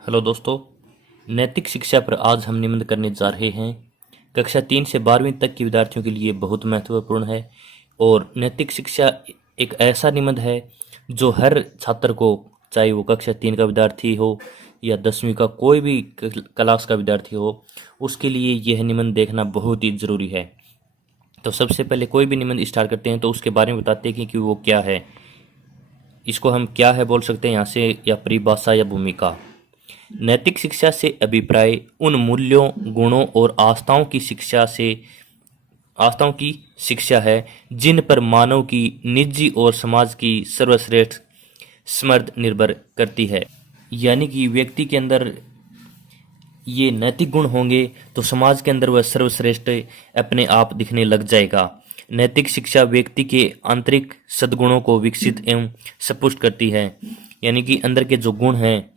Hello दोस्तों, नैतिक शिक्षा पर आज हम निबंध करने जा रहे हैं। कक्षा 3 से 12वीं तक के विद्यार्थियों के लिए बहुत महत्वपूर्ण है और नैतिक शिक्षा एक ऐसा निबंध है जो हर छात्र को, चाहे वो कक्षा 3 का विद्यार्थी हो या 10वीं का कोई भी क्लास का विद्यार्थी हो, उसके लिए यह निबंध देखना बहुत ही ज़रूरी है। तो सबसे पहले कोई भी निबंध स्टार्ट करते हैं तो उसके बारे में बताते हैं कि वो क्या है। इसको हम क्या है बोल सकते हैं यहाँ से, या परिभाषा या भूमिका। नैतिक शिक्षा से अभिप्राय उन मूल्यों, गुणों और आस्थाओं की शिक्षा है जिन पर मानव की निजी और समाज की सर्वश्रेष्ठ समर्थ निर्भर करती है। यानी कि व्यक्ति के अंदर ये नैतिक गुण होंगे तो समाज के अंदर वह सर्वश्रेष्ठ अपने आप दिखने लग जाएगा। नैतिक शिक्षा व्यक्ति के आंतरिक सद्गुणों को विकसित एवं सपुष्ट करती है, यानी कि अंदर के जो गुण हैं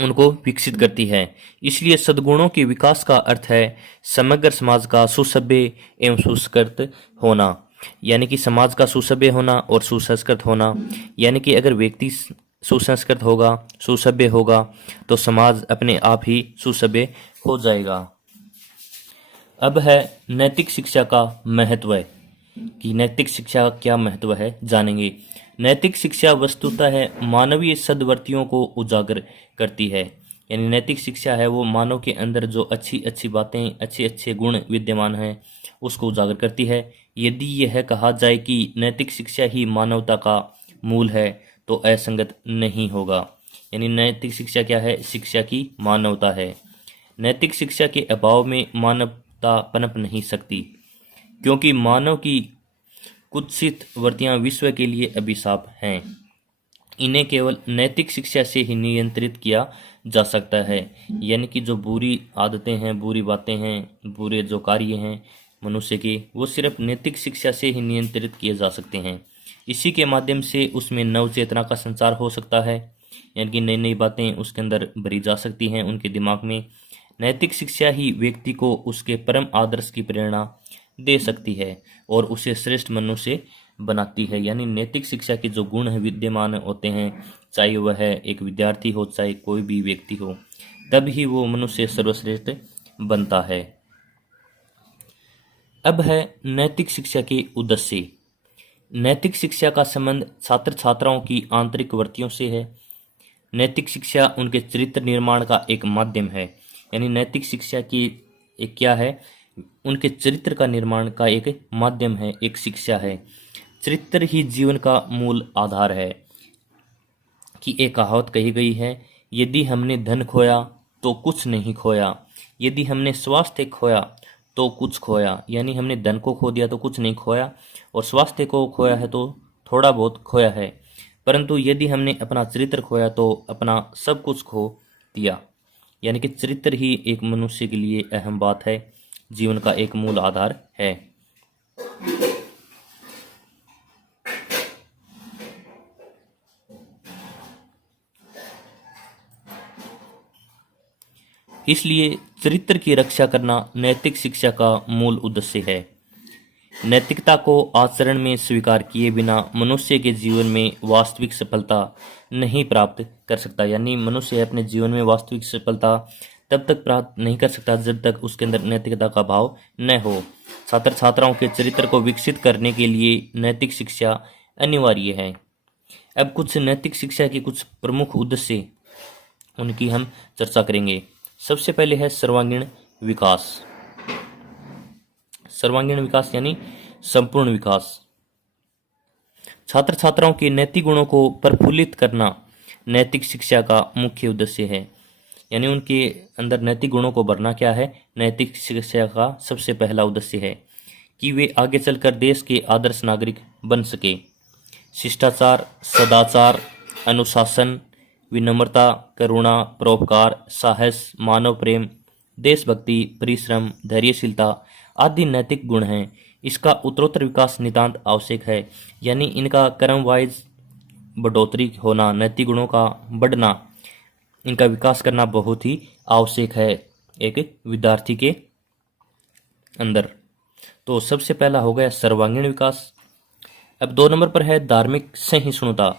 उनको विकसित करती है। इसलिए सद्गुणों के विकास का अर्थ है समग्र समाज का सुसभ्य एवं सुसंस्कृत होना। यानी कि समाज का सुसभ्य होना और सुसंस्कृत होना, यानी कि अगर व्यक्ति सुसंस्कृत होगा, सुसभ्य होगा, तो समाज अपने आप ही सुसभ्य हो जाएगा। अब है नैतिक शिक्षा का महत्व, कि नैतिक शिक्षा का क्या महत्व है जानेंगे। नैतिक शिक्षा वस्तुतः है मानवीय सद्वर्तियों को उजागर करती है। यानी नैतिक शिक्षा है वो मानव के अंदर जो अच्छी अच्छी बातें, अच्छे अच्छे गुण विद्यमान हैं, उसको उजागर करती है। यदि यह कहा जाए कि नैतिक शिक्षा ही मानवता का मूल है तो असंगत नहीं होगा। यानी नैतिक शिक्षा क्या है? शिक्षा की मानवता है। नैतिक शिक्षा के अभाव में मानवता पनप नहीं सकती, क्योंकि मानव की कुत्सित वृत्तियां विश्व के लिए अभिशाप हैं। इन्हें केवल नैतिक शिक्षा से ही नियंत्रित किया जा सकता है। यानी कि जो बुरी आदतें हैं, बुरी बातें हैं, बुरे जो कार्य हैं मनुष्य के, वो सिर्फ नैतिक शिक्षा से ही नियंत्रित किए जा सकते हैं। इसी के माध्यम से उसमें नव चेतना का संचार हो सकता है, यानी कि नई नई बातें उसके अंदर भरी जा सकती हैं उनके दिमाग में। नैतिक शिक्षा ही व्यक्ति को उसके परम आदर्श की प्रेरणा दे सकती है और उसे श्रेष्ठ मनुष्य बनाती है। यानी नैतिक शिक्षा के जो गुण है विद्यमान होते हैं, चाहे वह एक विद्यार्थी हो, चाहे कोई भी व्यक्ति हो, तब ही वो मनुष्य सर्वश्रेष्ठ बनता है। अब है नैतिक शिक्षा के उद्देश्य। नैतिक शिक्षा का संबंध छात्र छात्राओं की आंतरिक वृत्तियों से है। नैतिक शिक्षा उनके चरित्र निर्माण का एक माध्यम है। यानी नैतिक शिक्षा की एक क्या है? उनके चरित्र का निर्माण का एक माध्यम है, एक शिक्षा है। चरित्र ही जीवन का मूल आधार है। कि एक कहावत कही गई है, यदि हमने धन खोया तो कुछ नहीं खोया, यदि हमने स्वास्थ्य खोया तो कुछ खोया। यानी हमने धन को खो दिया तो कुछ नहीं खोया, और स्वास्थ्य को खोया है तो थोड़ा बहुत खोया है, परंतु यदि हमने अपना चरित्र खोया तो अपना सब कुछ खो दिया। यानी कि चरित्र ही एक मनुष्य के लिए अहम बात है, जीवन का एक मूल आधार है। इसलिए चरित्र की रक्षा करना नैतिक शिक्षा का मूल उद्देश्य है। नैतिकता को आचरण में स्वीकार किए बिना मनुष्य के जीवन में वास्तविक सफलता नहीं प्राप्त कर सकता। यानी मनुष्य अपने जीवन में वास्तविक सफलता तब तक प्राप्त नहीं कर सकता जब तक उसके अंदर नैतिकता का भाव न हो। छात्र छात्राओं के चरित्र को विकसित करने के लिए नैतिक शिक्षा अनिवार्य है। अब कुछ नैतिक शिक्षा के कुछ प्रमुख उद्देश्य, उनकी हम चर्चा करेंगे। सबसे पहले है सर्वांगीण विकास। सर्वांगीण विकास यानी संपूर्ण विकास। छात्र छात्राओं के नैतिक गुणों को प्रफुल्लित करना नैतिक शिक्षा का मुख्य उद्देश्य है। यानी उनके अंदर नैतिक गुणों को भरना क्या है? नैतिक शिक्षा का सबसे पहला उद्देश्य है कि वे आगे चलकर देश के आदर्श नागरिक बन सके। शिष्टाचार, सदाचार, अनुशासन, विनम्रता, करुणा, परोपकार, साहस, मानव प्रेम, देशभक्ति, परिश्रम, धैर्यशीलता आदि नैतिक गुण हैं। इसका उत्तरोत्तर विकास नितांत आवश्यक है। यानी इनका क्रम वाइज बढ़ोतरी होना, नैतिक गुणों का बढ़ना, इनका विकास करना बहुत ही आवश्यक है एक विद्यार्थी के अंदर। तो सबसे पहला हो गया सर्वांगीण विकास। अब 2 नंबर पर है धार्मिक सहिष्णुता,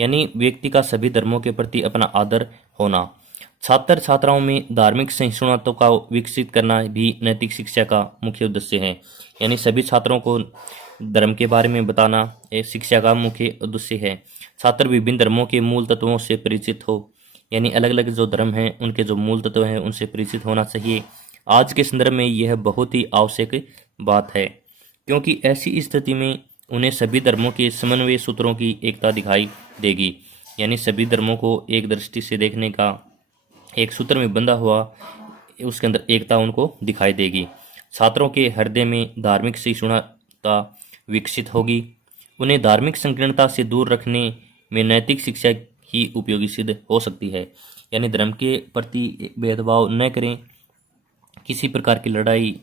यानी व्यक्ति का सभी धर्मों के प्रति अपना आदर होना। छात्र छात्राओं में धार्मिक सहिष्णुता का विकसित करना भी नैतिक शिक्षा का मुख्य उद्देश्य है। यानी सभी छात्रों को धर्म के बारे में बताना एक शिक्षा का मुख्य उद्देश्य है। छात्र विभिन्न धर्मों के मूल तत्वों से परिचित हो, यानी अलग अलग जो धर्म हैं उनके जो मूल तत्व हैं उनसे परिचित होना चाहिए। आज के संदर्भ में यह बहुत ही आवश्यक बात है, क्योंकि ऐसी स्थिति में उन्हें सभी धर्मों के समन्वय सूत्रों की एकता दिखाई देगी। यानी सभी धर्मों को एक दृष्टि से देखने का, एक सूत्र में बंधा हुआ उसके अंदर एकता उनको दिखाई देगी। छात्रों के हृदय में धार्मिक सहिष्णुता विकसित होगी। उन्हें धार्मिक संकीर्णता से दूर रखने में नैतिक शिक्षा ही उपयोगी सिद्ध हो सकती है। यानी धर्म के प्रति भेदभाव न करें, किसी प्रकार की लड़ाई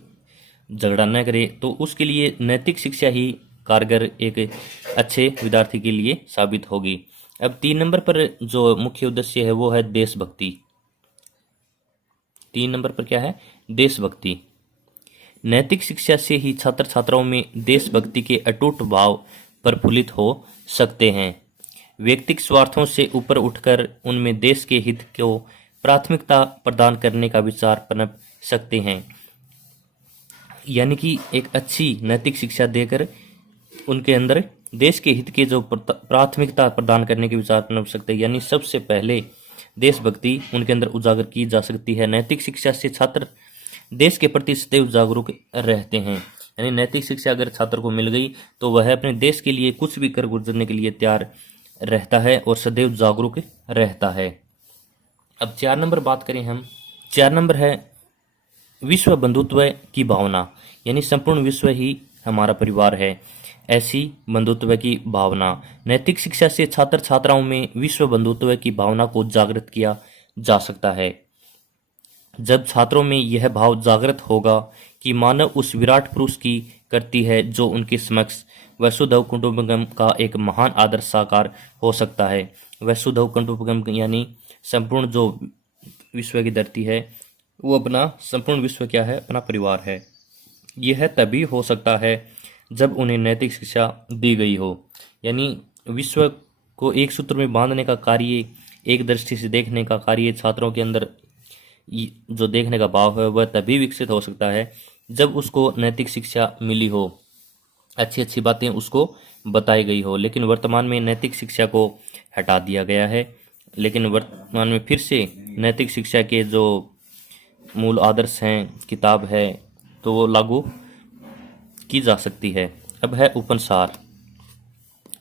झगड़ा न करें, तो उसके लिए नैतिक शिक्षा ही कारगर एक अच्छे विद्यार्थी के लिए साबित होगी। अब 3 नंबर पर जो मुख्य उद्देश्य है वो है देशभक्ति। 3 नंबर पर क्या है? देशभक्ति। नैतिक शिक्षा से ही छात्र छात्राओं में देशभक्ति के अटूट भाव प्रफुल्लित हो सकते हैं। व्यक्तिगत स्वार्थों से ऊपर उठकर उनमें देश के हित को प्राथमिकता प्रदान करने का विचार पनप सकते हैं। यानी कि एक अच्छी नैतिक शिक्षा देकर उनके अंदर देश के हित के जो प्राथमिकता प्रदान करने के विचार पनप सकते हैं। यानी सबसे पहले देशभक्ति उनके अंदर उजागर की जा सकती है। नैतिक शिक्षा से छात्र देश के प्रति सदैव जागरूक रहते हैं। यानी नैतिक शिक्षा अगर छात्र को मिल गई तो वह अपने देश के लिए कुछ भी कर गुजरने के लिए तैयार रहता है और सदैव जागरूक रहता है। अब 4 नंबर बात करें हम। 4 नंबर है विश्व बंधुत्व की भावना। यानी संपूर्ण विश्व ही हमारा परिवार है, ऐसी बंधुत्व की भावना। नैतिक शिक्षा से छात्र छात्राओं में विश्व बंधुत्व की भावना को जागृत किया जा सकता है। जब छात्रों में यह भाव जागृत होगा कि मानव उस विराट पुरुष की करती है जो उनके समक्ष वसुधैव कुटुंबकम का एक महान आदर्श साकार हो सकता है। वसुधैव कुटुंबकम यानी संपूर्ण जो विश्व की धरती है वो अपना संपूर्ण विश्व क्या है? अपना परिवार है। यह तभी हो सकता है जब उन्हें नैतिक शिक्षा दी गई हो। यानी विश्व को एक सूत्र में बांधने का कार्य, एक दृष्टि से देखने का कार्य छात्रों के अंदर जो देखने का भाव है वह तभी विकसित हो सकता है जब उसको नैतिक शिक्षा मिली हो, अच्छी अच्छी बातें उसको बताई गई हो। लेकिन वर्तमान में नैतिक शिक्षा को हटा दिया गया है। लेकिन वर्तमान में फिर से नैतिक शिक्षा के जो मूल आदर्श हैं, किताब है, तो वो लागू की जा सकती है। अब है उपनसार।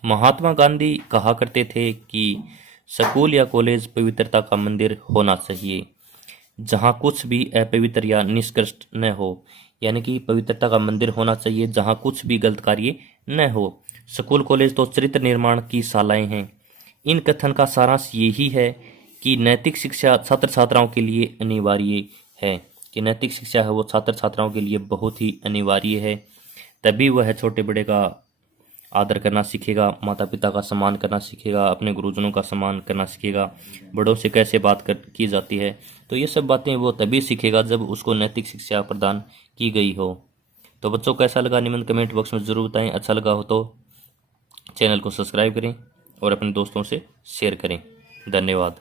महात्मा गांधी कहा करते थे कि स्कूल या कॉलेज पवित्रता का मंदिर होना चाहिए, जहाँ कुछ भी अपवित्र या निष्कृष्ट न हो। यानी कि पवित्रता का मंदिर होना चाहिए जहाँ कुछ भी गलत कार्य न हो। स्कूल कॉलेज तो चरित्र निर्माण की शालाएं हैं। इन कथन का सारांश यही है कि नैतिक शिक्षा छात्र छात्राओं के लिए अनिवार्य है, कि नैतिक शिक्षा है वो छात्र छात्राओं के लिए बहुत ही अनिवार्य है। तभी वह छोटे बड़े का आदर करना सीखेगा, माता पिता का सम्मान करना सीखेगा, अपने गुरुजनों का सम्मान करना सीखेगा, बड़ों से कैसे बात की जाती है। तो ये सब बातें वो तभी सीखेगा जब उसको नैतिक शिक्षा प्रदान की गई हो। तो बच्चों कैसा लगा निम्न कमेंट बॉक्स में ज़रूर बताएं। अच्छा लगा हो तो चैनल को सब्सक्राइब करें और अपने दोस्तों से शेयर करें। धन्यवाद।